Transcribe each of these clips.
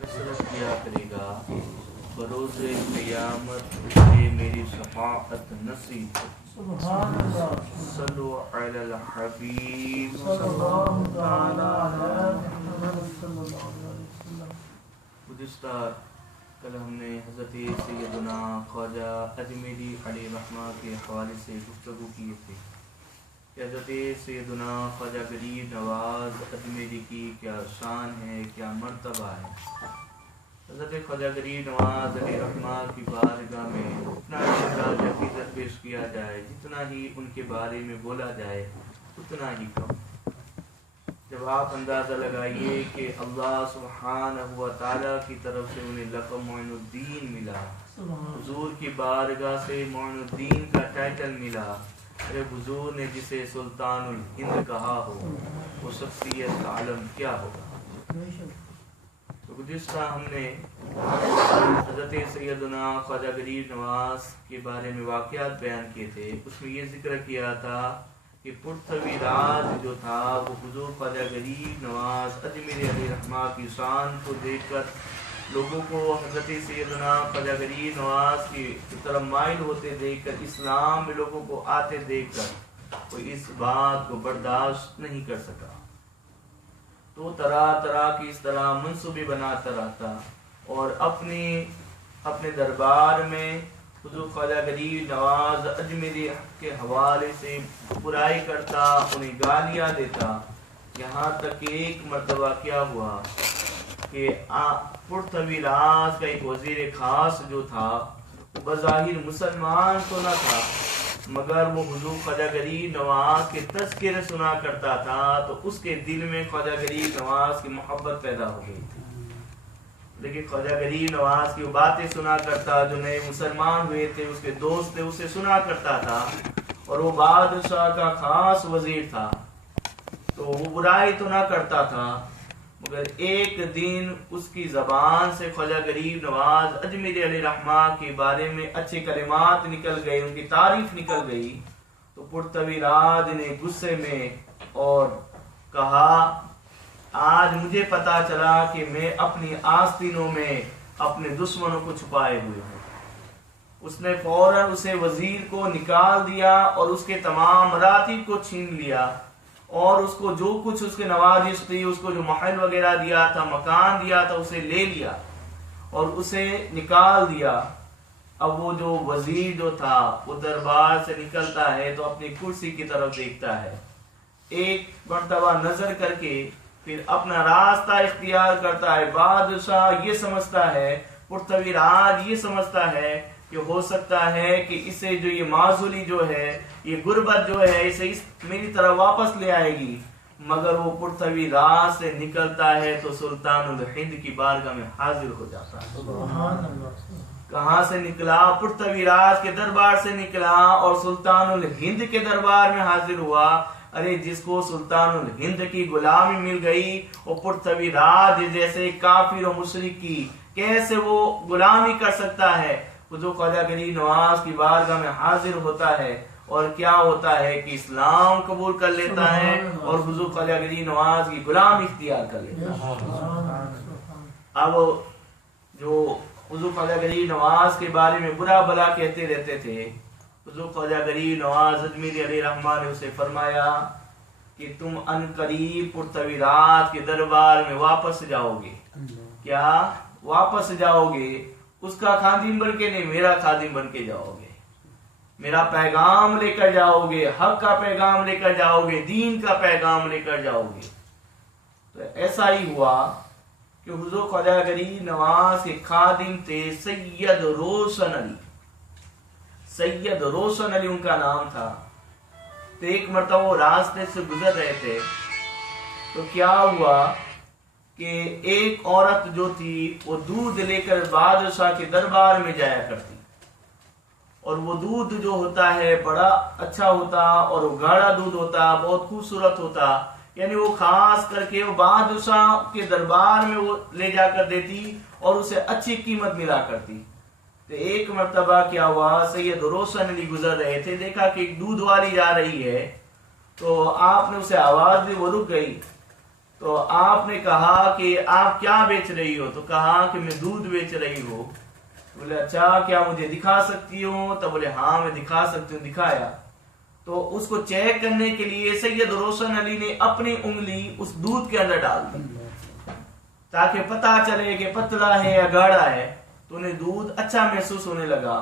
कसरत किया करेगा बरोज़े क़यामत से मेरी शफ़ाअत नसीब हो। सुभान अल्लाह। सल्लु अलल हबीब सल्लल्लाहु तआला अलैहि वसल्लम। गुज़िश्ता कल हमने हज़रत सैयदना ख्वाजा अजमेरी अलैहिर्रहमा के हवाले से गुफ्तगू की थी कि हज़रत सैयदना ख्वाजा गरीब नवाज़ अजमेरी की क्या शान है, क्या मर्तबा है। हज़रत ख्वाजा गरीब नवाज़ अलैहिर्रहमा की बारगाह में उतना ही अक़ीदत पेश किया जाए, जितना ही उनके बारे में बोला जाए उतना ही कम। जब आप अंदाज़ा लगाइए कि अल्लाह सुब्हानहु व तआला की तरफ से उन्हें लक़ब मोइनुद्दीन मिला, हुजूर की बारगाह से मोइनुद्दीन का टाइटल मिला। अरे हुजूर ने जिसे सुल्तानुल हिंद कहा हो वो शख्सियत का आलम क्या होगा। तो गुज़िश्ता हमने हज़रत सैयदना ख्वाजा गरीब नवाज़ के बारे में वाक़यात बयान किए थे। उसमें ये जिक्र किया था कि पुरथवी राज जो था वो हुजूर ख्वाजा गरीब नवाज़ अजमेरी अलैहिर्रहमा की शान को देखकर लोगों को हज़रत सैयदना ख्वाजा गरीब नवाज़ की तरफ माइल होते देखकर, इस्लाम में लोगों को आते देखकर कोई इस बात को बर्दाश्त नहीं कर सका। तो तरह तरह की इस तरह मंसूबे बनाता रहता और अपने दरबार में हुजूर ख्वाजा गरीब नवाज़ अजमेरी के हवाले से बुराई करता, उन्हें गालियाँ देता। यहाँ तक एक मरतबा क्या हुआ कि पुरथवी राज का एक वज़ीर ख़ास जो था वो बज़ाहिर मुसलमान तो न था, मगर वो हुजूर ख्वाजा गरीब नवाज़ के तज़किरे सुना करता था, तो उसके दिल में ख्वाजा गरीब नवाज़ की मोहब्बत पैदा हो गई थी। लेकिन ख्वाजा गरीब नवाज़ की वो बातें सुना करता, जो नए मुसलमान हुए थे उसके दोस्त थे उसे सुना करता था, और वो बादशाह का खास वजीर था, तो वो बुराई तो ना करता था, मगर एक दिन उसकी ज़बान से ख्वाजा गरीब नवाज़ अजमेरी अलैहिर्रहमा के बारे में अच्छे कलिमात निकल गए, उनकी तारीफ निकल गई। तो पुरथवी राज ने गुस्से में और कहा, आज मुझे पता चला कि मैं अपनी आस्तीनों में अपने दुश्मनों को छुपाए हुए हूँ। उसने फौरन उसे वजीर को निकाल दिया और उसके तमाम मरातिब को छीन लिया, और उसको जो कुछ उसके नवाजिश थी, उसको जो महल वगैरह दिया था, मकान दिया था, उसे ले लिया और उसे निकाल दिया। अब वो जो वजीर जो था वो दरबार से निकलता है तो अपनी कुर्सी की तरफ देखता है, एक मर्तबा नजर करके फिर अपना रास्ता इख्तियार करता है। बादशाह ये समझता है, पुरथवी राज ये समझता है कि हो सकता है कि इसे जो ये माजूली जो है, ये गुर्बत जो है, इसे इस मेरी तरफ वापस ले आएगी। मगर वो पुरथवी राज से निकलता है तो सुल्तानुल हिंद की बारगाह में हाजिर हो जाता है। कहाँ से निकला? पुरथवी राज के दरबार से निकला और सुल्तानुल हिंद के दरबार में हाजिर हुआ। अरे जिसको सुल्तानुल हिंद की गुलामी मिल गई, वो पुरथवी राज जैसे काफिर और मुशरिक की कैसे वो गुलामी कर सकता है। वो जो ख्वाजा गरीब नवाज़ की बारगाह में हाजिर होता है और क्या होता है कि इस्लाम कबूल कर लेता है और हुजूर ख्वाजा गरीब नवाज़ की गुलामी इख्तियार कर लेता है। अब जो हुजूर ख्वाजा गरीब नवाज़ के बारे में बुरा भला कहते रहते थे, हुजूर ख्वाजा गरीब नवाज़ अजमेरी अलैहिर्रहमा ने उसे फरमाया कि तुम अनकरीब पुरथवी राज के दरबार में वापस जाओगे। क्या वापस जाओगे? उसका खादिम बन के नहीं, मेरा खादिम बन के जाओगे, मेरा पैगाम लेकर जाओगे, हक का पैगाम लेकर जाओगे, दीन का पैगाम लेकर जाओगे। तो ऐसा ही हुआ कि हुजूर ख्वाजा गरीब नवाज़ के खादिम थे सैयद रोशन अली। सैयद रोशन अली उनका नाम था। तो एक मरतबा वो रास्ते से गुजर रहे थे, तो क्या हुआ कि एक औरत जो थी वो दूध लेकर बादशाह के दरबार में जाया करती, और वो दूध जो होता है बड़ा अच्छा होता और वो गाढ़ा दूध होता, बहुत खूबसूरत होता, यानी वो खास करके वो बादशाह के दरबार में वो ले जाकर देती और उसे अच्छी कीमत मिला करती। तो एक मर्तबा क्या हुआ, सैयद रोशन अली गुजर रहे थे, देखा कि एक दूध वाली जा रही है, तो आपने उसे आवाज दी, वो रुक गई। तो आपने कहा कि आप क्या बेच रही हो? तो कहा कि मैं दूध बेच रही हूँ। बोले अच्छा, क्या मुझे दिखा सकती हो? तो बोले हाँ मैं दिखा सकती हूँ। दिखाया तो उसको चेक करने के लिए सैयद रोशन अली ने अपनी उंगली उस दूध के अंदर डाल दी ताकि पता चले कि पतला है या गाढ़ा है। तो उन्हें दूध अच्छा महसूस होने लगा।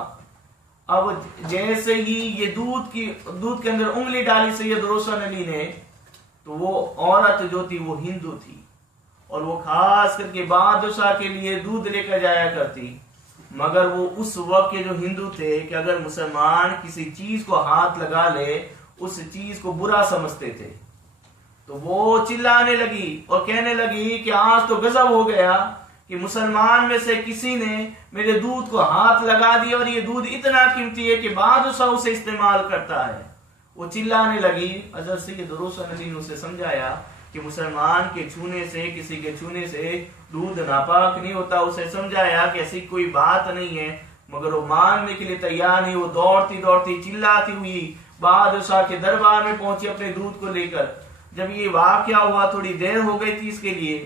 अब जैसे ही ये दूध के अंदर उंगली डाली सैयद रोशन अली ने, तो वो औरत जो थी वो हिंदू थी और वो खास करके बादशाह के लिए दूध लेकर जाया करती। मगर वो उस वक्त के जो हिंदू थे कि अगर मुसलमान किसी चीज को हाथ लगा ले उस चीज को बुरा समझते थे। तो वो चिल्लाने लगी और कहने लगी कि आज तो गजब हो गया कि मुसलमान में से किसी ने मेरे दूध को हाथ लगा दिया और ये दूध इतना कीमती है कि बादशाह उसे इस्तेमाल करता है। वो चिल्लाने लगी। हज़रत सैयद रोशन अली ने उसे समझाया कि मुसलमान के छूने से, किसी के छूने से दूध नापाक नहीं होता। उसे समझाया कि ऐसी कोई बात नहीं है, मगर वो मानने के लिए तैयार नहीं। वो दौड़ती दौड़ती चिल्लाती हुई बादशाह के दरबार में पहुंची अपने दूध को लेकर। जब ये वाकया हुआ थोड़ी देर हो गई थी इसके लिए,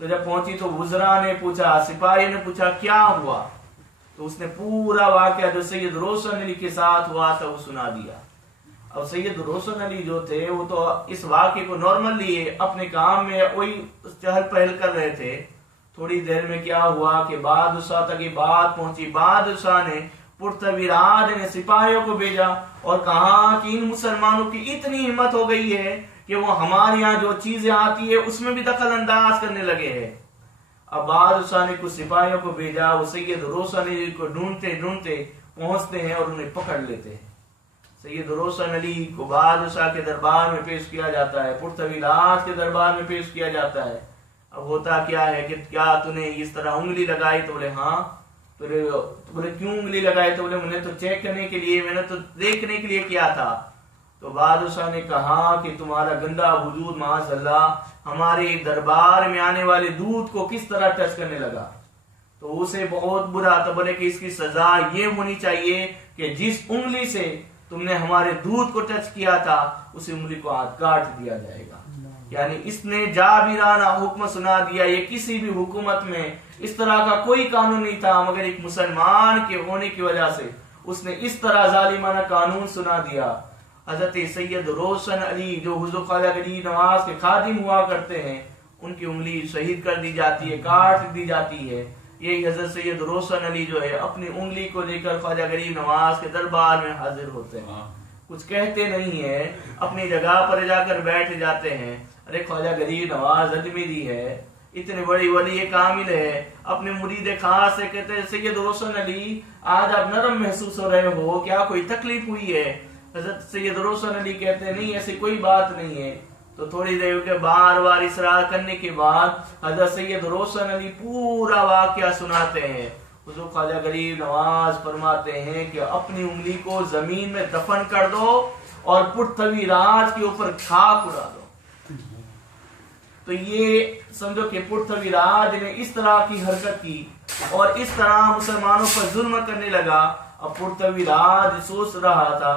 तो जब पहुंची तो वुज़रा ने पूछा, सिपाही ने पूछा क्या हुआ? तो उसने पूरा वाकया जो सैयद रोशन अली के साथ हुआ था वो सुना दिया। अब सैयद रोशन अली जो थे वो तो इस वाकये को नॉर्मल लिए, अपने काम में वही चहल पहल कर रहे थे। थोड़ी देर में क्या हुआ कि बादशाह तक ये बात पहुंची। बादशाह ने पुरतवीराज ने सिपाहियों को भेजा और कहा कि इन मुसलमानों की इतनी हिम्मत हो गई है कि वो हमारे यहाँ जो चीजें आती है उसमें भी दखल अंदाज करने लगे हैं। अब बादशाह ने कुछ सिपाहियों को भेजा। वो सैयद रोशन अली को ढूंढते ढूंढते पहुंचते हैं और उन्हें पकड़ लेते हैं। सैयद रोशन अली को बादशाह के दरबार में पेश किया जाता है, पुरतवीराज के दरबार में पेश किया जाता है। अब होता क्या है कि क्या तूने इस तरह उंगली लगाई? तो बोले हाँ। तो बोले क्यों उंगली लगाई? तो बोले मैंने तो चेक करने के लिए, मैंने तो देखने के लिए किया था। तो बादशाह ने कहा कि तुम्हारा गंदा वजूद माज़अल्लाह हमारे दरबार में आने वाले दूध को किस तरह टच करने लगा। तो उसे बहुत बुरा। तो बोले कि इसकी सजा ये होनी चाहिए कि जिस उंगली से तुमने हमारे दूध को टच किया था उसी उंगली को हाथ काट दिया जाएगा। यानी इसने जाबिराना हुक्म सुना दिया। ये किसी भी हुकूमत में इस तरह का कोई कानून नहीं था, मगर एक मुसलमान के होने की वजह से उसने इस तरह जालिमाना कानून सुना दिया। हजरत सैयद रोशन अली जो हुजूर ख्वाजा गरीब नवाज के खादिम हुआ करते हैं, उनकी उंगली शहीद कर दी जाती है, काट दी जाती है। यही हजरत सैयद रोशन अली जो है अपनी उंगली को लेकर ख्वाजा गरीब नवाज के दरबार में हाजिर होते हैं। कुछ कहते नहीं है, अपनी जगह पर जाकर बैठ जाते हैं। अरे ख्वाजा गरीब नवाज अजमेरी है, इतने बड़ी वली कामिल है, अपने मुरीद खास से कहते हैं सैयद रोशन अली आज आप नरम महसूस हो रहे हो, क्या कोई तकलीफ हुई है? हजरत सैयद रोशन अली कहते हैं नहीं ऐसी कोई बात नहीं है। तो थोड़ी देर के बार बार इसरार करने के बाद हजरत सैयद रोशन अली पूरा वाकया सुनाते हैं। हुजूर ख्वाजा गरीब नवाज फरमाते हैं कि अपनी उंगली को जमीन में दफन कर दो और पुरतवीराज के ऊपर खाक उड़ा दो। तो ये समझो कि पुरतवीराज ने इस तरह की हरकत की और इस तरह मुसलमानों पर जुल्म करने लगा। अब पुरतवीराज सोच रहा था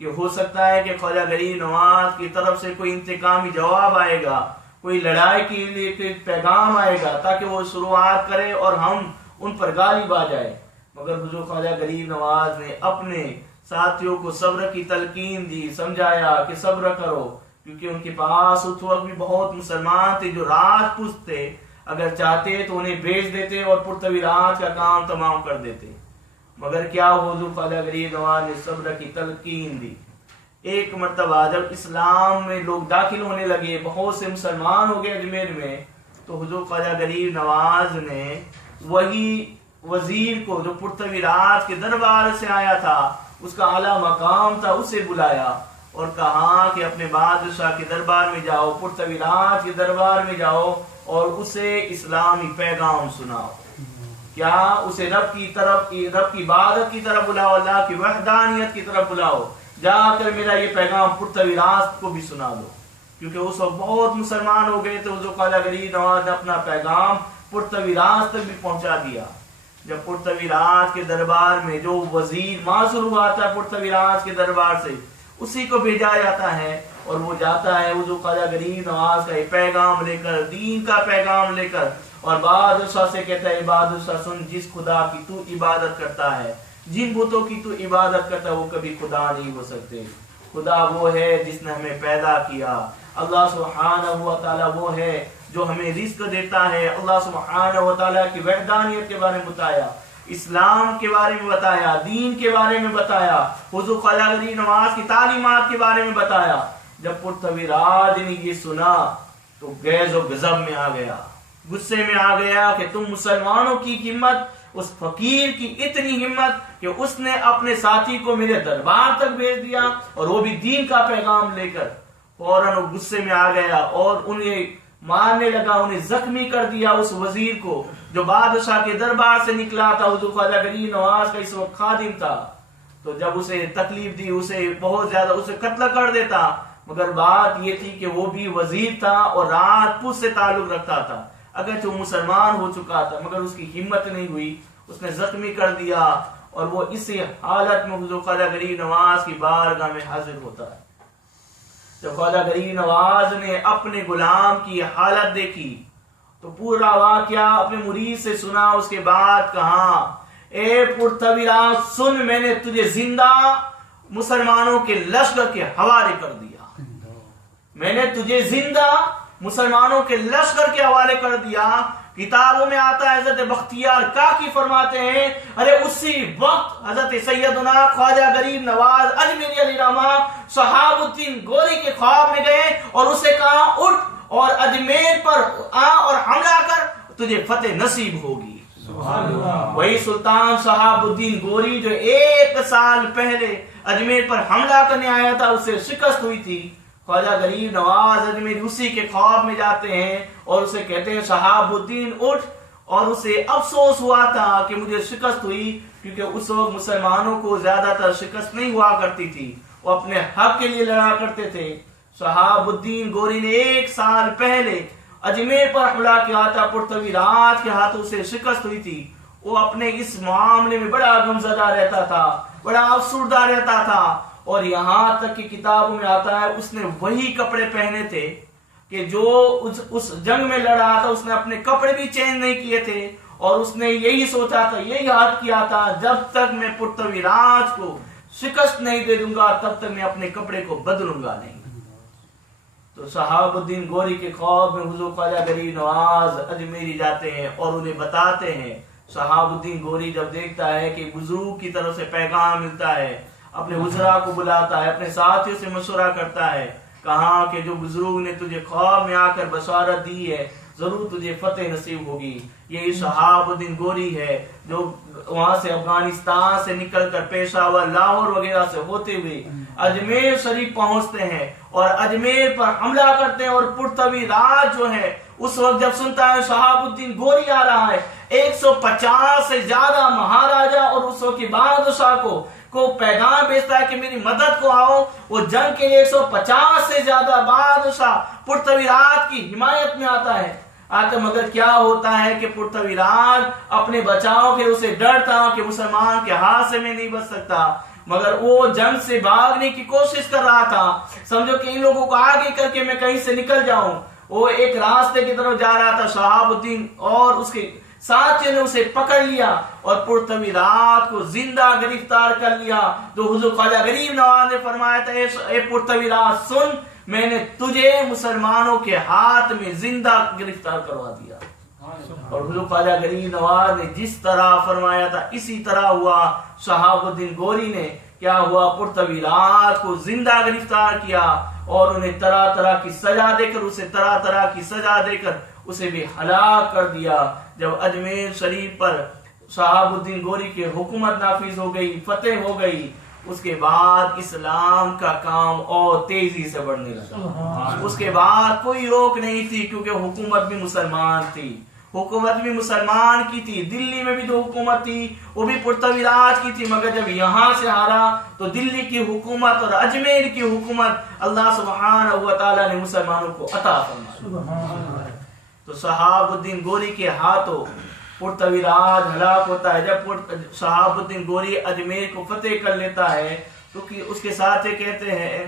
कि हो सकता है कि ख्वाजा गरीब नवाज की तरफ से कोई इंतकामी जवाब आएगा, कोई लड़ाई के लिए पैगाम आएगा ताकि वो शुरुआत करे और हम उन पर गालिब आ जाए। मगर हुजूर ख्वाजा गरीब नवाज ने अपने साथियों को सब्र की तलकीन दी, समझाया कि सब्र करो, क्योंकि उनके पास उस वक्त भी बहुत मुसलमान थे जो राजपूत थे। अगर चाहते तो उन्हें बेच देते और पुरतवीराज का काम तमाम कर देते। मगर क्या हुजूर ख्वाजा गरीब नवाज ने सब्र की तलकीन दी। एक मर्तबा जब इस्लाम में लोग दाखिल होने लगे, बहुत से मुसलमान हो गए अजमेर में, तो हुजूर ख्वाजा गरीब नवाज ने वही वजीर को जो पुरतवीराज के दरबार से आया था, उसका आला मकाम था, उसे बुलाया और कहा कि अपने बादशाह के दरबार में जाओ, पुरतवीराज के दरबार में जाओ और उसे इस्लामी पैगाम सुनाओ। क्या उसे रब की इबादत की तरफ बुलाओ, अल्लाह की वहदानियत की तरफ बुलाओ। जाकर मेरा ये पैगाम पुरतवीराज को भी सुना दो, क्योंकि उस वक्त बहुत मुसलमान हो गए थे। हुजूर ख्वाजा गरीब नवाज ने अपना पैगाम पुरतवीराज तक भी पहुंचा दिया। जब पुरतवीराज के दरबार में जो वजीर मासूर हुआ था पुरतवीराज के दरबार से, उसी को भेजा जाता है और वो जाता है हुजूर ख्वाजा गरीब नवाज का पैगाम लेकर, दीन का पैगाम लेकर, और बादशाह से कहता है बादशाह सुन, जिस खुदा की तू इबादत करता है, जिन बुतों की तू इबादत करता है, वो कभी खुदा नहीं हो सकते। खुदा वो है जिसने हमें पैदा किया, अल्लाह सुब्हानहू व तआला वो है जो हमें रिस्क देता है। अल्लाह सुब्हानहू व तआला की वहदानियत के बारे में बताया, इस्लाम के बारे में बताया, दीन के बारे में बताया, हुजूर ख्वाजा गरीब नवाज की तालीमात के बारे में बताया। जब पुरतवीराज ने ये सुना तो गैज़ और गज़ब में आ गया, गुस्से में आ गया कि तुम मुसलमानों की हिम्मत, उस फकीर की इतनी हिम्मत कि उसने अपने साथी को मेरे दरबार तक भेज दिया, और वो भी दीन का पैगाम लेकर। फौरन वो गुस्से में आ गया और उन्हें मारने लगा, उन्हें जख्मी कर दिया उस वजीर को जो बादशाह के दरबार से निकला था। हुजूर ख्वाजा गरीब नवाज का इस वक्त खादिम था, तो जब उसे तकलीफ दी, उसे बहुत ज्यादा, उसे कत्ल कर देता। मगर बात ये थी कि वो भी वजीर था और राजपूत से ताल्लुक रखता था, अगर वो मुसलमान हो चुका था, मगर उसकी हिम्मत नहीं हुई, उसने जख्मी कर दिया। और वो इसी हालत में हुजूर ख्वाजा गरीब नवाज की बारगाह में हाजिर होता है। जब ख्वाजा गरीब नवाज ने अपने गुलाम की हालत देखी तो पूरा वाकया अपने मुरीद से सुना। उसके बाद कहा, ए पुरतवीराज सुन, मैंने तुझे जिंदा मुसलमानों के लश्कर के हवाले कर दिया, मैंने तुझे जिंदा मुसलमानों के लश्कर के हवाले कर दिया। किताबों में आता है, हजरत बख्तियार काकी फरमाते हैं, अरे उसी वक्त हजरत सैयदना ख्वाजा गरीब नवाज अजमेरी अली रहमा शहाबुद्दीन गोरी के ख्वाब में गए और उसे कहा, उठ और अजमेर पर आ और हमला कर, तुझे फतेह नसीब होगी। वही सुल्तान शहाबुद्दीन गोरी जो 1 साल पहले अजमेर पर हमला करने आया था, उससे शिकस्त हुई थी। ख्वाजा गरीब नवाज अजमेरी उसी के ख्वाब में जाते हैं और उसे कहते हैं, शहाबुद्दीन उठ। और उसे अफसोस हुआ था कि मुझे शिकस्त हुई, क्योंकि उस वक्त मुसलमानों को ज्यादातर शिकस्त नहीं हुआ करती थी, वो अपने हक के लिए लड़ा करते थे। शहाबुद्दीन गोरी ने 1 साल पहले अजमेर पर हमला किया था, पुरतवीराज के हाथों से शिकस्त हुई थी। वो अपने इस मामले में बड़ा गमज़दा रहता था, बड़ा अफसुर्दा रहता था। और यहाँ तक कि किताबों में आता है, उसने वही कपड़े पहने थे कि जो उस जंग में लड़ा था, उसने अपने कपड़े भी चेंज नहीं किए थे। और उसने यही सोचा था, यही याद किया था, जब तक मैं पुरतवीराज को शिकस्त नहीं दे दूंगा तब तक मैं अपने कपड़े को बदलूंगा नहीं। तो शहाबुद्दीन गोरी के ख्वाब में हुजूर ख्वाजा गरीब नवाज अजमेरी जाते हैं और उन्हें बताते हैं। शहाबुद्दीन गोरी जब देखता है कि बुजुर्ग की तरफ से पैगाम मिलता है, अपने उजरा को बुलाता है, अपने साथियों से मशवरा करता है, कहा कि जो बुजुर्ग ने तुझे ख्वाब में आकर बशारत दी है, जरूर तुझे फतेह नसीब होगी। यही शहाबुद्दीन गोरी है जो वहां से अफगानिस्तान से निकलकर पेशावर, लाहौर वगैरह से होते हुए अजमेर शरीफ पहुंचते हैं और अजमेर पर हमला करते हैं। और पुरतवीराज जो है उस वक्त जब सुनता है शहाबुद्दीन गोरी आ रहा है, 150 से ज्यादा महाराजा और उस वक्त के बादशाह को पैगाम भेजता है कि मेरी मदद को आओ। वो जंग के लिए 150 से ज्यादा बादशाह पुरतवीराज की हिमायत में आता है। मगर क्या होता है कि पुरतवीराज अपने बचाव के उसे डर था कि मुसलमान के हाथ से मैं नहीं बच सकता, मगर वो जंग से भागने की कोशिश कर रहा था। समझो कि इन लोगों को आगे करके मैं कहीं से निकल जाऊं। वो एक रास्ते की तरफ जा रहा था, शहाबुद्दीन और उसके साथियों ने उसे पकड़ लिया और पुरतवीराज को जिंदा गिरफ्तार कर लिया। तो हुजूर ख्वाजा गरीब नवाज ने फरमाया था, ए पुरतवीराज सुन, मैंने तुझे मुसलमानों के हाथ में जिंदा गिरफ्तार करवा दिया। और हुजूर ख्वाजा गरीब नवाज ने जिस तरह फरमाया था इसी तरह हुआ। शहाबुद्दीन गोरी ने क्या हुआ, पुरतवीराज को जिंदा गिरफ्तार किया और उन्हें तरह तरह की सजा देकर, उसे तरह तरह की सजा देकर उसे भी हलाक कर दिया। जब अजमेर शरीफ पर शहाबुद्दीन गोरी की हुकूमत नाफिज हो गई, फतेह हो गई, उसके बाद इस्लाम का काम और तेजी से बढ़ने लगा। उसके बाद कोई रोक नहीं थी, क्योंकि हुकूमत भी मुसलमान थी, हुकूमत भी मुसलमान की थी। दिल्ली में भी जो हुकूमत थी वो भी पुरतवीराज की थी, मगर जब यहाँ से हारा तो दिल्ली की हुकूमत और अजमेर की हुकूमत अल्लाह सुब्हानहू व तआला ने मुसलमानों को अता फरमाई। तो शहाबुद्दीन गोरी के हाथों पुरतवीराज हलाक होता है। जब शहाबुद्दीन गोरी अजमेर को फतेह कर लेता है तो उसके साथ कहते हैं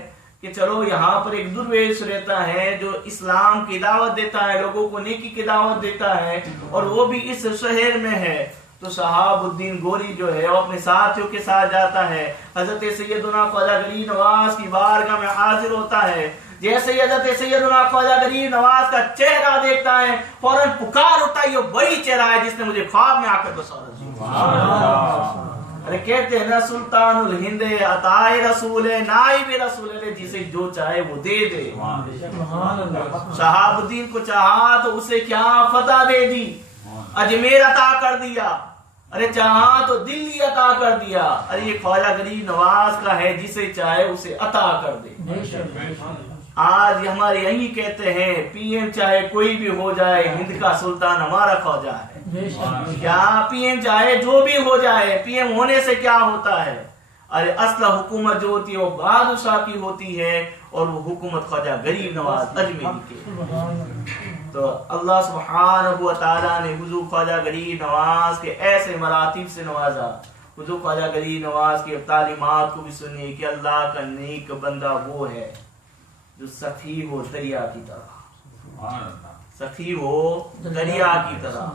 कि चलो यहाँ पर एक दुर्वेश रहता है जो इस्लाम की दावत देता है, लोगों को नेकी की दावत देता है, और वो भी इस शहर में है। तो शहाबुद्दीन गोरी जो है वो अपने साथियों के साथ जाता है, हजरत सैयदना ख्वाजा गरीब नवाज की बारगाह में हाजिर होता है। जैसे ही हजरत सैयदना ख्वाजा गरीब नवाज का चेहरा देखता है, फौरन पुकार उठता है, ये वही चेहरा है जिसने मुझे ख्वाब में आकर बसारा दिया। अरे कहते हैं ना, सुल्तानुल हिंद अताए रसूल नाइब रसूल, जिसे जो चाहे वो दे दे। शहाबुद्दीन को चाहा तो उसे क्या फतह दे दी, अजमेर अता कर दिया। अरे चाहा तो दिल्ली अता कर दिया। अरे ये ख्वाजा गरीब नवाज का है, जिसे चाहे उसे अता कर दे। आज हमारे यही कहते हैं, पीएम चाहे कोई भी हो जाए, हिंद का सुल्तान हमारा ख्वाजा है। क्या पीएम चाहे जो भी हो जाए, पीएम होने से क्या होता है? अरे असल हुकूमत जो होती है वो बादशाह की होती है, और वो हुकूमत ख्वाजा गरीब नवाज अजमेरी की। तो अल्लाह सुब्हानहू व तआला ने हुजूर ख्वाजा गरीब नवाज के ऐसे मरातिब से नवाजा। हुजूर ख्वाजा गरीब नवाज की तालीमात को भी सुनिए कि अल्लाह का नेक बंदा वो है जो सखी हो दरिया की तरह, सखी हो दरिया की तरह,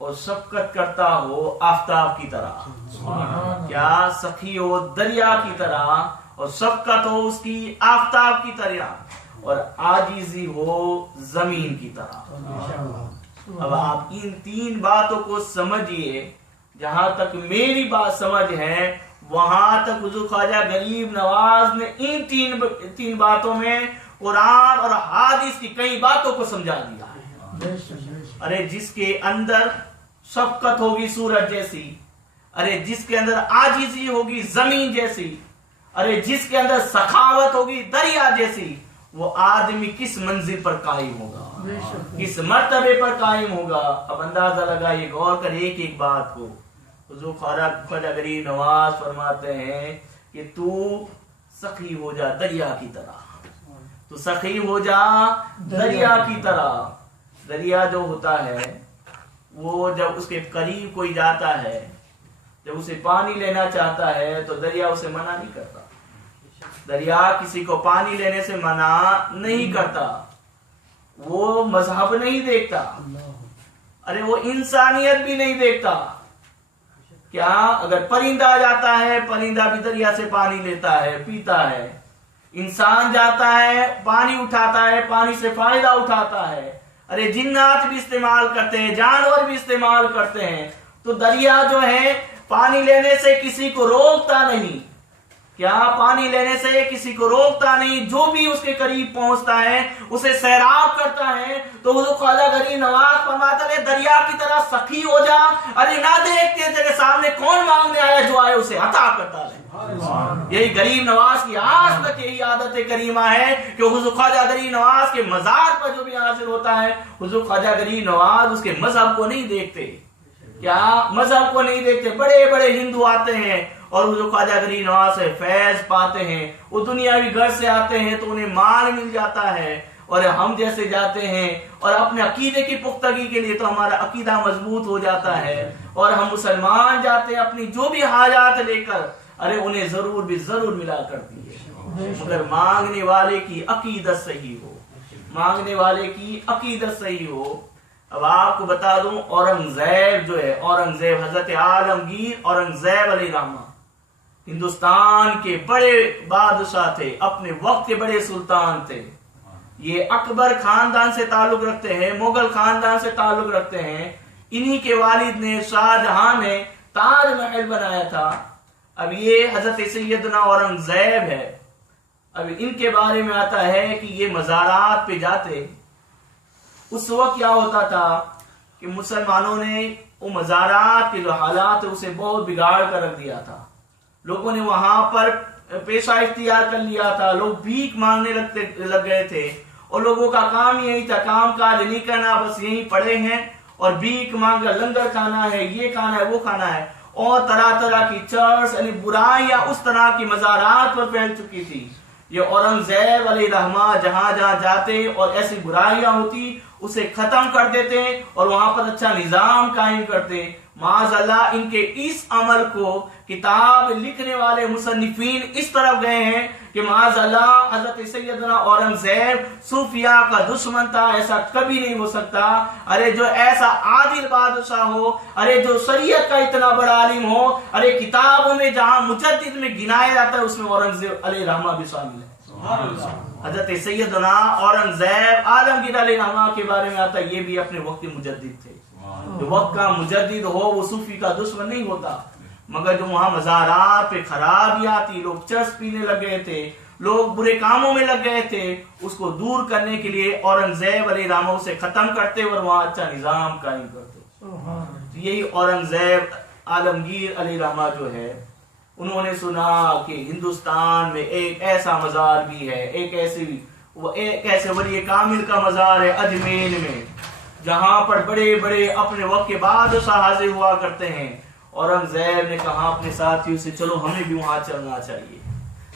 और शफकत करता हो आफताब की तरह। क्या सखी हो दरिया की तरह, और शफकत हो उसकी आफताब की तरह, और आजीजी हो जमीन की तरह। अब आप इन तीन बातों को समझिए। जहां तक मेरी बात समझ है, वहां तक हुजूर ख्वाजा गरीब नवाज ने इन तीन बातों में कुरान और हादीस की कई बातों को समझा दिया है। अरे जिसके अंदर शफकत होगी सूरज जैसी, अरे जिसके अंदर आजिजी होगी जमीन जैसी, अरे जिसके अंदर सखावत होगी दरिया जैसी, वो आदमी किस मंजिल पर कायम होगा, किस मर्तबे पर कायम होगा। अब अंदाजा लगाइए, गौर कर एक एक बात को। हुजूर ख्वाजा गरीब नवाज फरमाते हैं कि तू सखी हो जा दरिया की तरह, तू सखी हो जा दरिया की तरह। दरिया जो होता है वो जब उसके करीब कोई जाता है, जब उसे पानी लेना चाहता है, तो दरिया उसे मना नहीं करता। दरिया किसी को पानी लेने से मना नहीं करता, वो मजहब नहीं देखता, अरे वो इंसानियत भी नहीं देखता। क्या अगर परिंदा जाता है, परिंदा भी दरिया से पानी लेता है, पीता है। इंसान जाता है, पानी उठाता है, पानी से फायदा उठाता है। अरे जिन्नात भी इस्तेमाल करते हैं, जानवर भी इस्तेमाल करते हैं। तो दरिया जो है पानी लेने से किसी को रोकता नहीं। क्या पानी लेने से किसी को रोकता नहीं, जो भी उसके करीब पहुंचता है उसे सैराब करता है। तो वो ख्वाजा गरीब नवाज फरमाता है दरिया की तरह सखी हो जा। अरे ना देखते तेरे सामने कौन मांगने आया, जो आए उसे अता करता है। यही गरीब नवाज की आज तक यही आदत करीमा है कि हुजूर ख्वाजा गरीब नवाज के मजार पर जो भी हाजिर होता है, हुजूर ख्वाजा गरीब नवाज उसके मजहब को नहीं देखते। क्या मजहब को नहीं देखते? बड़े बड़े हिंदू आते हैं और जो ख्वाजा गरीब नवाज से फैज पाते हैं, वो दुनियावी घर से आते हैं तो उन्हें माल मिल जाता है। और हम जैसे जाते हैं और अपने अकीदे की पुख्तगी के लिए तो हमारा अकीदा मजबूत हो जाता है। और हम मुसलमान जाते हैं अपनी जो भी हाजात लेकर, अरे उन्हें जरूर भी जरूर मिला करती है, मगर मांगने वाले की अकीदत सही हो, मांगने वाले की अकीदत सही हो। अब आपको बता दूं, औरंगजेब जो है, औरंगजेब हजरत आलमगीर औरंगजेब अलैहिर्रहमा हिंदुस्तान के बड़े बादशाह थे, अपने वक्त के बड़े सुल्तान थे। ये अकबर खानदान से ताल्लुक रखते हैं, मुगल खानदान से ताल्लुक रखते हैं। इन्हीं के वालिद ने, शाहजहां ने ताजमहल बनाया था। अब ये हजरत सैयदना औरंगजेब है। अब इनके बारे में आता है कि ये मज़ारात पे जाते। उस वक्त क्या होता था कि मुसलमानों ने वो मज़ारात के जो हालात है उसे बहुत बिगाड़ कर रख दिया था। लोगों ने वहां पर पेशा इख्तियार कर लिया था, लोग भीख मांगने लग गए थे। और लोगों का काम यही था, काम काज नहीं करना, बस यही पड़े हैं और भीख मांग कर लंगर खाना है, ये खाना है, वो खाना है। और तरह तरह की चर्च यानी बुराइयां उस तरह की मज़ारात पर फैल चुकी थी। ये औरंगजेब अलैहिर्रहमा जहां जहां जाते और ऐसी बुराइयां होती, उसे खत्म कर देते और वहां पर अच्छा निजाम कायम करते। माज़अल्लाह इनके इस अमल को किताब लिखने वाले मुसन्निफीन इस तरफ गए हैं कि माज़अल्लाह हजरत सैयदना औरंगजेब सूफिया का दुश्मन था, ऐसा कभी नहीं हो सकता। अरे जो ऐसा आदिल बादशाह हो, अरे जो शरीयत का इतना बड़ा आलिम हो, अरे किताबों में जहां मुजद्दिद में गिनाया जाता है उसमें औरंगजेब अलैहिर्रहमा भी शामिल है। हजरत सैयदना औरंगजेब आलमगीर अलैहिर्रहमा के बारे में आता है, ये भी अपने वक्त के मुजद्दिद थे। जो वक्त का मुजद्दिद हो वो सूफी का दुश्मन नहीं होता, मगर जो वहां मज़ारात पे खराबी आती, लोग चर्च पीने लग गए थे, लोग बुरे कामों में लग गए थे, उसको दूर करने के लिए औरंगजेब अलैहिर्रहमा उसे खत्म करते और वहां अच्छा निजाम कायम करते। तो यही औरंगजेब आलमगीर अलैहिर्रहमा जो है, उन्होंने सुना कि हिंदुस्तान में एक ऐसा मजार भी है, एक ऐसे वली कामिल का मजार है अजमेर में, जहां पर बड़े बड़े अपने वक्त के बादशाह हाजिर हुआ करते हैं। औरंगजेब ने कहा अपने साथियों से, चलो हमें भी वहां चलना चाहिए,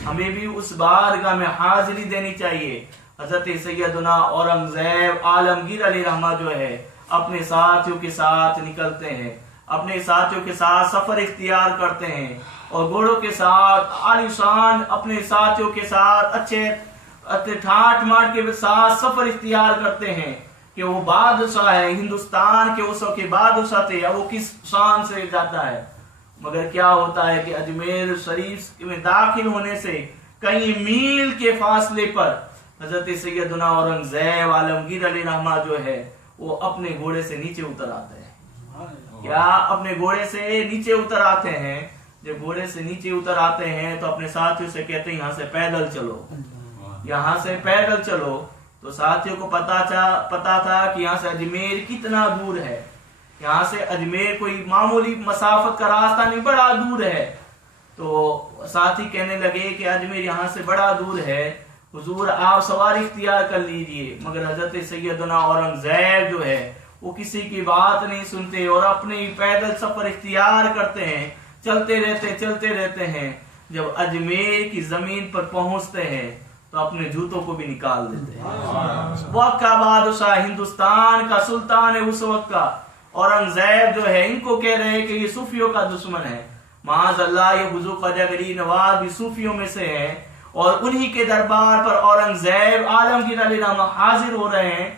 हमें भी उस बारगाह में हाजिरी देनी चाहिए। हजरत सैयदना औरंगजेब आलमगीर अलैहिर्रहमा जो है अपने साथियों के साथ निकलते हैं, अपने साथियों के साथ सफर इख्तियार करते हैं और घोड़ों के साथ आलिशान अपने साथियों के साथ अच्छे ठाठ माठ के साथ सफर इख्तियार करते हैं कि वो बादशाह है, हिंदुस्तान के उस के बादशाह थे, या वो किस शान से जाता है। मगर क्या होता है कि अजमेर शरीफ में दाखिल होने से कई मील के फासले पर हजरत सैयदना औरंगजेब आलमगीर अलैहिर्रहमा जो है वो अपने घोड़े से नीचे उतर आते हैं। क्या अपने घोड़े से नीचे उतर आते हैं? जब घोड़े से नीचे उतर आते हैं तो अपने साथियों से कहते हैं यहाँ से पैदल चलो, यहाँ से पैदल चलो। तो साथियों को पता था कि यहाँ से अजमेर कितना दूर है, यहाँ से अजमेर कोई मामूली मसाफत का रास्ता नहीं, बड़ा दूर है। तो साथी कहने लगे कि अजमेर यहाँ से बड़ा दूर है, हुजूर आप सवारी इख्तियार कर लीजिए। मगर हजरत सैयदना औरंगजेब जो है वो किसी की बात नहीं सुनते और अपने पैदल सफर इख्तियार करते हैं, चलते रहते हैं। जब अजमेर की जमीन पर पहुंचते हैं तो अपने जूतों को भी निकाल देते हैं। वक्त का बादशाह, हिंदुस्तान का सुल्तान है उस वक्त का औरंगजेब जो है, इनको कह रहे हैं कि ये सूफियों का दुश्मन है। माज़अल्लाह ये हुजूर ख्वाजा गरीब नवाज भी सूफियों में से हैं और उन्हीं के दरबार पर औरंगजेब आलमगीर अलैहिर्रहमा हाजिर हो रहे हैं।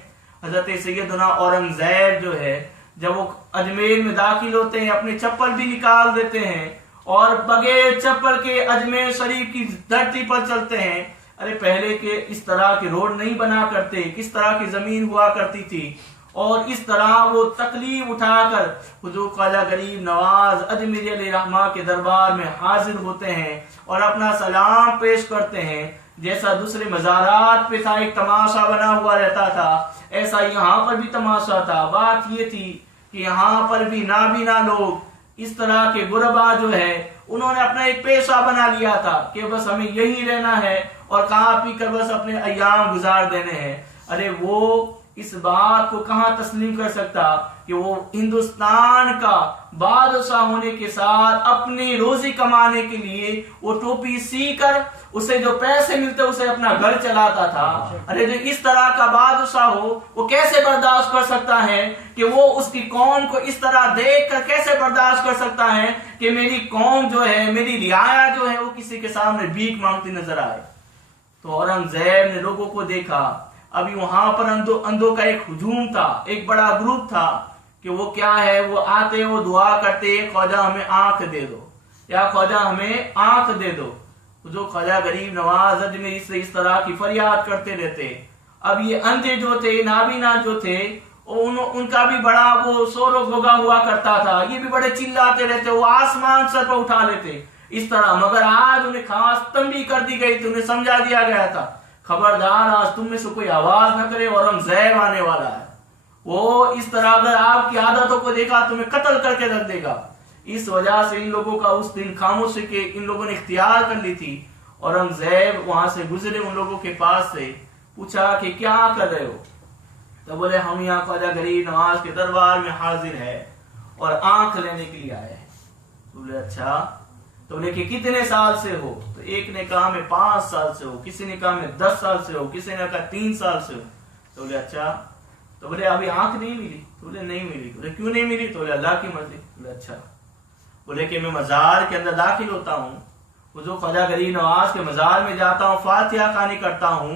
हजरत सैयदना औरंगजेब जो है जब वो अजमेर में दाखिल होते हैं अपने चप्पल भी निकाल देते हैं और बगैर चप्पल के अजमेर शरीफ की धरती पर चलते हैं। अरे पहले के इस तरह के रोड नहीं बना करते, किस तरह की जमीन हुआ करती थी, और इस तरह वो तकलीफ उठाकर हुजूर ख्वाजा गरीब नवाज अजमेरी अलैहिर्रहमा के दरबार में हाजिर होते हैं और अपना सलाम पेश करते हैं। जैसा दूसरे मज़ारात पे था एक तमाशा बना हुआ रहता था, ऐसा यहाँ पर भी तमाशा था। बात ये थी कि यहाँ पर भी नाबीना लोग, इस तरह के गुरबा जो है, उन्होंने अपना एक पेशा बना लिया था कि बस हमें यही रहना है और खा पी कर बस अपने अय्याम गुजार देने हैं। अरे वो इस बात को कहां तस्लीम कर सकता कि वो हिंदुस्तान का बादशाह होने के साथ अपनी रोजी कमाने के लिए वो टोपी सी कर उसे जो पैसे मिलते उसे अपना घर चलाता था। अरे जो इस तरह का बादशाह हो वो कैसे बर्दाश्त कर सकता है कि वो उसकी कौम को इस तरह देख कर कैसे बर्दाश्त कर सकता है कि मेरी कौम जो है, मेरी रियाया जो है वो किसी के सामने भीख मांगती नजर आए। तो औरंगजेब ने लोगों को देखा, अभी वहां पर अंधों का एक हुजूम था, एक बड़ा ग्रुप था कि वो क्या है, वो आते वो दुआ करते ख्वाजा हमें आंख दे दो, या ख्वाजा हमें आंख दे दो। जो ख्वाजा गरीब नवाज अजमेरी से इस तरह की फरियाद करते रहते। अब ये अंधे जो थे, नाबीना जो थे, उनका भी बड़ा वो शोर गोगा हुआ करता था, ये भी बड़े चिल्लाते रहते, वो आसमान सर पर उठा लेते इस तरह। मगर आज उन्हें खास तंबीह कर दी गई थी, उन्हें समझा दिया गया था खबरदार आज तुम में से कोई आवाज न करे, औरंगजेब आने वाला है। वो इस तरह अगर आपकी आदतों को देखा तुम्हें कत्ल करके रख देगा। इस वजह से इन लोगों का उस दिन खामोशी के इन लोगों ने इख्तियार कर ली थी। औरंगजेब वहां से गुजरे उन लोगों के पास से, पूछा कि क्या कर रहे हो? तो बोले हम यहाँ ख्वाजा गरीब नवाज के दरबार में हाजिर है और आंख लेने के लिए आए हैं। तो बोले अच्छा, तो बोले कि कितने साल से हो? तो एक ने कहा मैं 5 साल से हो, किसी ने कहा मैं 10 साल से हो, किसी ने कहा 3 साल से हो। तो बोले अच्छा, तो बोले अभी आंख नहीं मिली, तो बोले नहीं मिली। बोले क्यों नहीं मिली? तो बोले अल्लाह की मर्जी। बोले अच्छा। बोले कि मैं मजार के अंदर दाखिल होता हूँ, हुजूर ख्वाजा गरीब नवाज के मजार में जाता हूँ, फातिहा खानी करता हूँ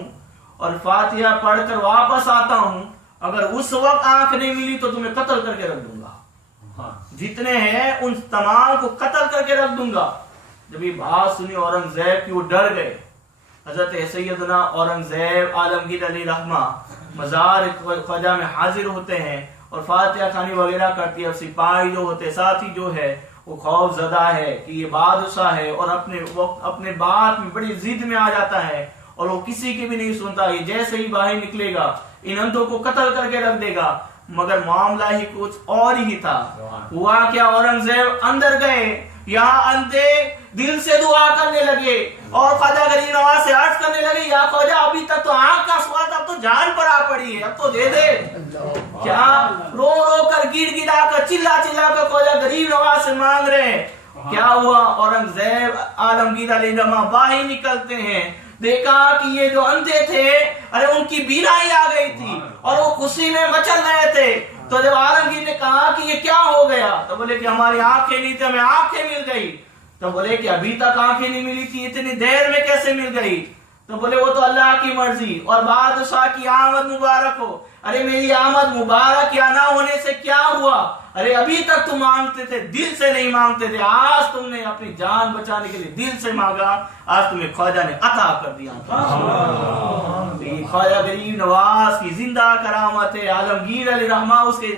और फातिहा पढ़कर वापस आता हूँ, अगर उस वक्त आंख नहीं मिली तो तुम्हें कत्ल करके रख दूंगा, जितने हैं उन तमाम को कत्ल करके रख दूंगा। जब ये बात सुनी औरंगजेब की, वो डर गए। हजरत सैयदना औरंगजेब आलमगीर अली रहमा मजार ख्वाजा में हाजिर होते हैं और फातिहा खानी वगैरह करती है। सिपाही जो होते साथी जो है वो खौफ ज़दा है कि ये बादशाह है और अपने बात में बड़ी जिद में आ जाता है और वो किसी की भी नहीं सुनता। ये जैसे ही बाहर निकलेगा इन अंधों को कत्ल करके रख देगा। मगर मामला ही कुछ और ही था। हुआ क्या, औरंगजेब अंदर गए, यहाँ अंधे दिल से दुआ करने लगे और ख्वाजा गरीब नवाज से अर्ज करने लगे, या ख्वाजा अभी तक तो आंख का स्वाद, अब तो जान पर आ पड़ी है, अब तो दे दे। क्या रो रो कर गिड़ा कर चिल्ला चिल्ला कर ख्वाजा गरीब नवाज से मांग रहे हैं। क्या हुआ, औरंगजेब आलमगीर अली रहमा बाहर निकलते हैं, देखा कि ये जो अंधे थे, अरे उनकी बीनाई आ गई थी और वो खुशी में मचल रहे थे। तो जब आलमगीर ने कहा कि ये क्या हो गया, तो बोले कि हमारी आंखें नहीं थी, हमें आंखें मिल गई। तो बोले कि अभी तक आंखें नहीं मिली थी, इतनी देर में कैसे मिल गई? तो बोले वो तो अल्लाह की मर्जी और बादशाह की आमद मुबारक हो। अरे मेरी आमद मुबारक या ना होने से क्या हुआ? अरे अभी तक तुम मांगते थे, दिल से नहीं मांगते थे, आज तुमने अपनी जान बचाने के लिए दिल से मांगा, आज तुम्हें ख्वाजा ने अता कर दिया। ख्वाजा गरीब नवाज की जिंदा करामत है। आलमगीर अली रहमा उसके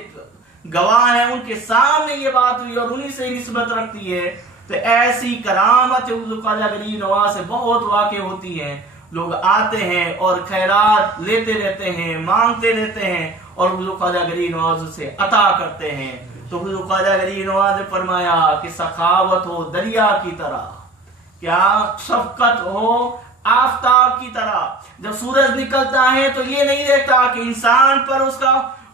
गवाह हैं, उनके सामने ये बात हुई और उन्हीं से निस्बत रखती है। तो ऐसी करामत ख्वाजा गरीब नवाज से बहुत वाक़े होती हैं। लोग आते हैं और खैरात लेते रहते हैं, मांगते रहते हैं और हुजूर ख्वाजा गरीब नवाज से अता करते हैं। तो हुजूर ख्वाजा गरीब नवाज ने फरमाया कि सखावत हो दरिया की तरह, क्या शफकत हो आफताब की तरह। जब सूरज निकलता है तो ये नहीं देखता कि इंसान पर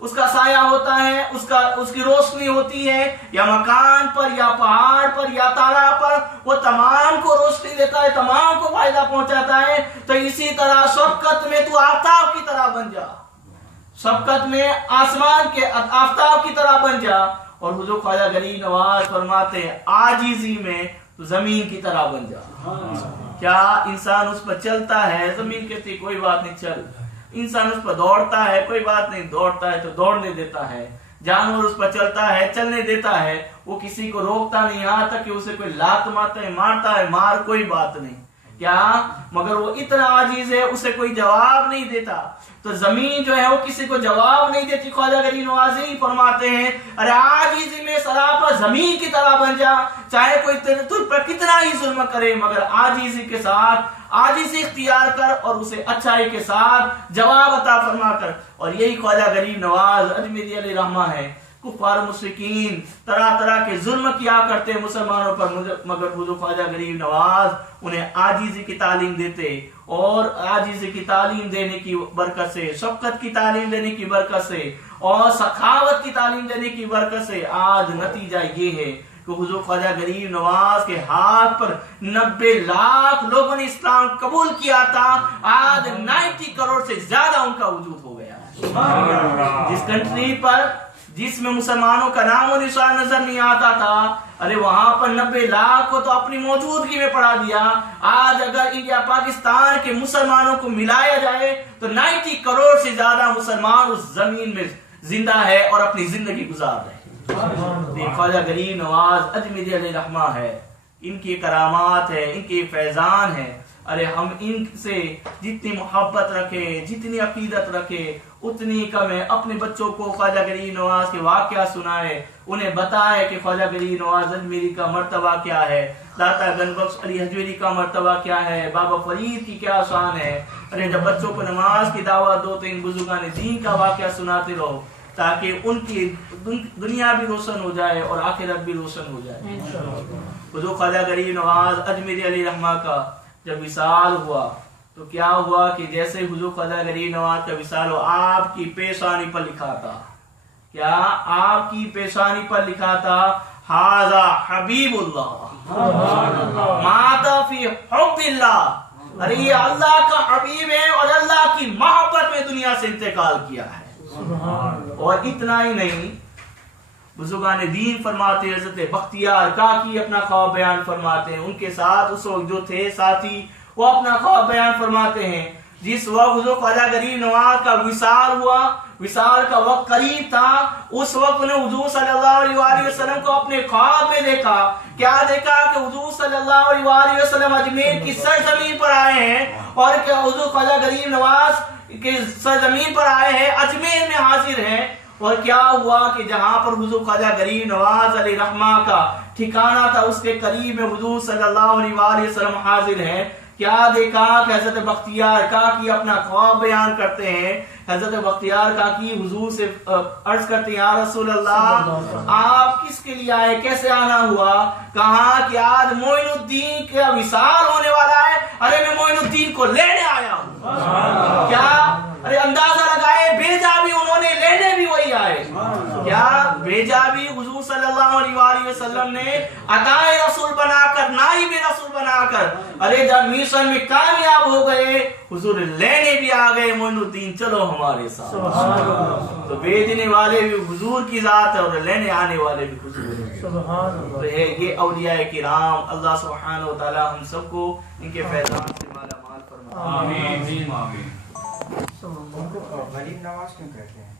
उसका साया होता है, उसकी रोशनी होती है, या मकान पर या पहाड़ पर या तारा पर, वो तमाम को रोशनी देता है, तमाम को फायदा पहुंचाता है। तो इसी तरह शफकत में तू आफताब की तरह बन जा, शफकत में आसमान के आफताब की तरह बन जा। और हुजूर ख्वाजा गरीब नवाज फरमाते हैं आजीजी में तो जमीन की तरह बन जा। क्या इंसान उस पर चलता है, जमीन कहती कोई बात नहीं चल। इंसान उस पर दौड़ता है, कोई बात नहीं, दौड़ता है तो दौड़ने देता है। जानवर उस पर चलता है, चलने देता है, वो किसी को रोकता नहीं, यहाँ तक कि उसे कोई लात मारता है, मार कोई बात नहीं। क्या मगर वो इतना आजीज है, उसे कोई जवाब नहीं देता। तो जमीन जो है वो किसी को जवाब नहीं देती। ख्वाजा गरीब नवाज ही फरमाते हैं अरे आजीजी में सरापा जमीन की तरह बन जा, चाहे कोई तुझ पर कितना ही जुल्म करे, मगर आजीजी के साथ आजीजी इख्तियार कर और उसे अच्छाई के साथ जवाब अता फरमा कर। और यही ख्वाजा गरीब नवाज अजमेरी अली रहमा है। कुफार मुशरिकीन तरह तरह के जुल्म किया करते मुसलमानों पर, मगर हुजूर ख्वाजा गरीब नवाज उन्हें आजीजी की तालीम देते और आजीजी की तालीम देने की बरकत से, शफकत की तालीम देने की बरकत से और सखावत की तालीम देने की बरकत से आज नतीजा ये है कि हुजूर ख्वाजा गरीब नवाज के हाथ पर 90 लाख लोगों ने इस्लाम कबूल किया था। आज 90 करोड़ से ज्यादा उनका वजूद हो गया। जिस कंट्री पर जिसमें मुसलमानों का नाम और निशान नजर नहीं आता था, अरे वहां पर 90 लाख को तो अपनी मौजूदगी में पढ़ा दिया। आज अगर इंडिया पाकिस्तान के मुसलमानों को मिलाया जाए तो 90 करोड़ से ज्यादा मुसलमान उस जमीन में जिंदा है और अपनी जिंदगी गुजार रहे हैं। ख्वाजा गरीब नवाज अजमेरी अली रहमा है, इनकी करामात है, इनके फैजान है। अरे हम इनसे जितनी मोहब्बत रखे, जितनी अकीदत रखे, उतनी कम है। अपने बच्चों को ख्वाजा गरीब नवाज के वाक़या सुनाए, उन्हें बताए कि ख्वाजा गरीब नवाज अजमेरी का मर्तबा क्या है, दाता गनबख्श अली हजवेरी का मर्तबा क्या है, बाबा फरीद की क्या शान है। अरे जब बच्चों को नमाज की दावत दो तो इन बुजुर्गान दीन का वाक़या सुनाते रहो, ताकि उनकी दुनिया भी रोशन हो जाए और आखिरत भी रोशन हो जाए। हुजूर ख्वाजा गरीब नवाज अजमेरी अली रहमा का जब विसाल हुआ तो क्या हुआ कि जैसे हुजूर ख्वाजा गरीब नवाज का विसाल हो, आपकी पेशानी पर लिखा था, क्या आपकी पेशानी पर लिखा था हाजा हबीबुल्लाह माता फी हुब्बिल्लाह। अरे ये अल्लाह का हबीब है और अल्लाह की मोहब्बत में दुनिया से इंतकाल किया है। सुभान अल्लाह। और इतना ही नहीं, बुजुर्गान दीन फरमाते हैं, हज़रत बख्तियार काकी अपना ख्वाब बयान फरमाते हैं, उनके साथ उस वक्त जो थे साथी वो अपना ख्वाब बयान फरमाते हैं, जिस वक्त हुज़ूर ख्वाजा गरीब नवाज का विसाल हुआ, विसाल का वक्त करीब था, उस वक्त उन्हें हुजूर सल्लल्लाहु अलैहि वसल्लम को अपने ख्वाब में देखा। क्या देखा कि हुजूर सल्लल्लाहु अलैहि वसल्लम अजमेर की सरजमीन पर आए हैं, और क्या हुजूर ख्वाजा गरीब नवाज के सरजमीन पर आए हैं, अजमेर में हाजिर हैं। और क्या हुआ कि जहां पर हुजूर ख्वाजा गरीब नवाज अलैहि रहमा का ठिकाना था, उसके करीब में हुजूर सल्लल्लाहु अलैहि वसल्लम हाजिर हैं। क्या देखा कि हजरत बख्तियार काकी अपना ख्वाब बयान करते हैं। हजरत बख्तियार काकी हुजूर से अर्ज करते हैं, या रसूल अल्लाह, आप किसके लिए आए, कैसे आना हुआ? कहा कि आज मोइनुद्दीन का विसाल होने वाला है, अरे मैं मोइनुद्दीन को लेने आया हूँ। क्या? अरे अंदाजा लगाए, भेजा भी उन्होंने, लेने भी वही आए। क्या? भेजा भी हुजूर सल्लल्लाहु अलैहि वसल्लम ने अताए रसूल बनाकर, नाइब रसूल बनाकर, अरे जब मिशन में कामयाब हो गए, हुजूर लेने भी आ गए, मोइनुद्दीन चलो हमारे साथ। तो भेजने वाले भी हुजूर की जात है और लेने आने वाले भी हुजूर। तो ये औलिया किराम, अल्लाह सुब्हानहु व तआला हम सबको इनके फैज़ान से माला माल फरमाए। आमीन आमीन। गरीब नवाज क्यों कहते हैं?